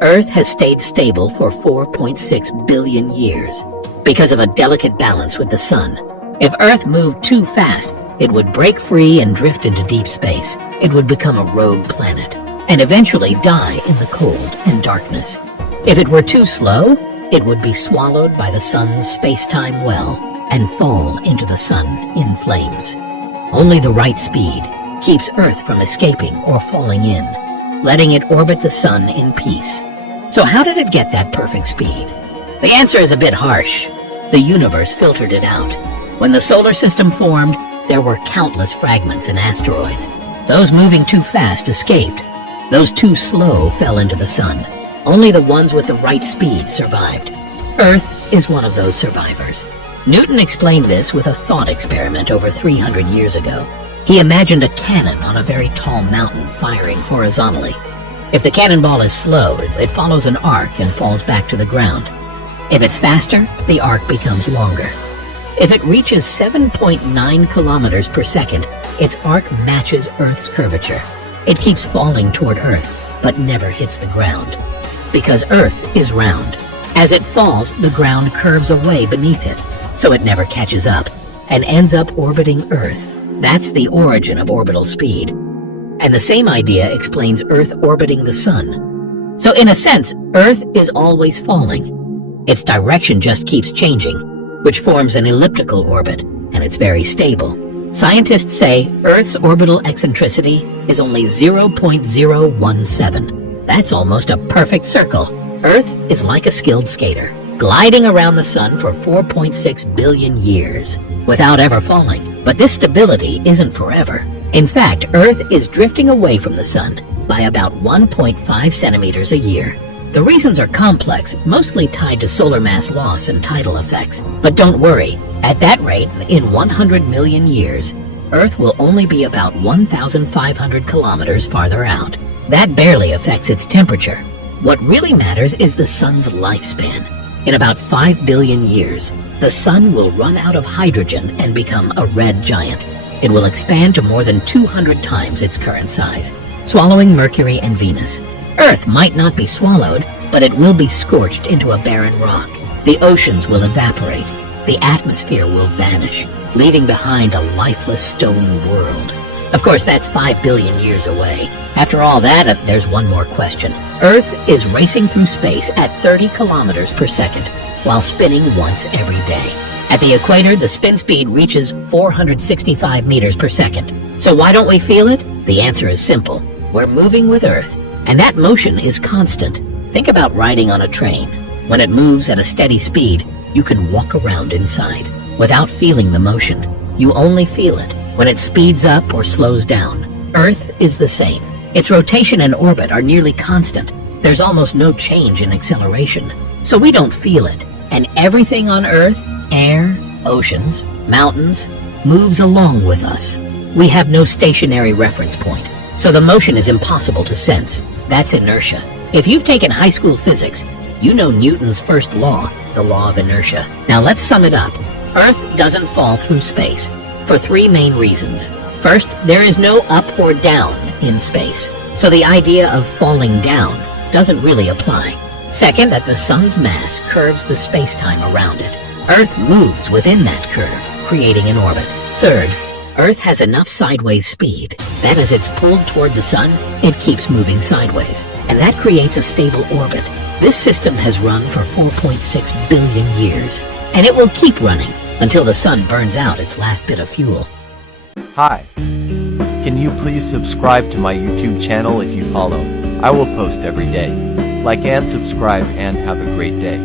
Earth has stayed stable for 4.6 billion years because of a delicate balance with the sun. If Earth moved too fast, it would break free and drift into deep space. It would become a rogue planet and eventually die in the cold and darkness. If it were too slow, it would be swallowed by the sun's space-time well and fall into the sun in flames. Only the right speed keeps Earth from escaping or falling in, letting it orbit the sun in peace. So how did it get that perfect speed? The answer is a bit harsh. The universe filtered it out. When the solar system formed, there were countless fragments and asteroids. Those moving too fast escaped. Those too slow fell into the sun. Only the ones with the right speed survived. Earth is one of those survivors. Newton explained this with a thought experiment over 300 years ago. He imagined a cannon on a very tall mountain firing horizontally. If the cannonball is slow, it follows an arc and falls back to the ground. If it's faster, the arc becomes longer. If it reaches 7.9 kilometers per second, its arc matches Earth's curvature. It keeps falling toward Earth, but never hits the ground. Because Earth is round. As it falls, the ground curves away beneath it, so it never catches up, and ends up orbiting Earth. That's the origin of orbital speed. And the same idea explains Earth orbiting the sun. So in a sense, Earth is always falling. Its direction just keeps changing, which forms an elliptical orbit, and it's very stable. Scientists say Earth's orbital eccentricity is only 0.017. That's almost a perfect circle. Earth is like a skilled skater, gliding around the sun for 4.6 billion years without ever falling. But this stability isn't forever. In fact, Earth is drifting away from the sun by about 1.5 centimeters a year. The reasons are complex, mostly tied to solar mass loss and tidal effects. But don't worry, at that rate, in 100 million years, Earth will only be about 1,500 kilometers farther out. That barely affects its temperature. What really matters is the sun's lifespan. In about 5 billion years, the sun will run out of hydrogen and become a red giant. It will expand to more than 200 times its current size, swallowing Mercury and Venus. Earth might not be swallowed, but it will be scorched into a barren rock. The oceans will evaporate. The atmosphere will vanish, leaving behind a lifeless stone world. Of course, that's 5 billion years away. After all that, there's one more question. Earth is racing through space at 30 kilometers per second, while spinning once every day. At the equator, the spin speed reaches 465 meters per second. So why don't we feel it? The answer is simple. We're moving with Earth, and that motion is constant. Think about riding on a train. When it moves at a steady speed, you can walk around inside without feeling the motion. You only feel it when it speeds up or slows down. Earth is the same. Its rotation and orbit are nearly constant. There's almost no change in acceleration, so we don't feel it. And everything on Earth, air, oceans, mountains, moves along with us. We have no stationary reference point, so the motion is impossible to sense. That's inertia. If you've taken high school physics, you know Newton's first law, the law of inertia. Now let's sum it up. Earth doesn't fall through space for 3 main reasons. First, there is no up or down in space, so the idea of falling down doesn't really apply. Second, that the sun's mass curves the space-time around it. Earth moves within that curve, creating an orbit. Third, Earth has enough sideways speed that as it's pulled toward the sun, it keeps moving sideways, and that creates a stable orbit. This system has run for 4.6 billion years, and it will keep running until the sun burns out its last bit of fuel. Hi. Can you please subscribe to my YouTube channel if you follow? I will post every day. Like and subscribe and have a great day.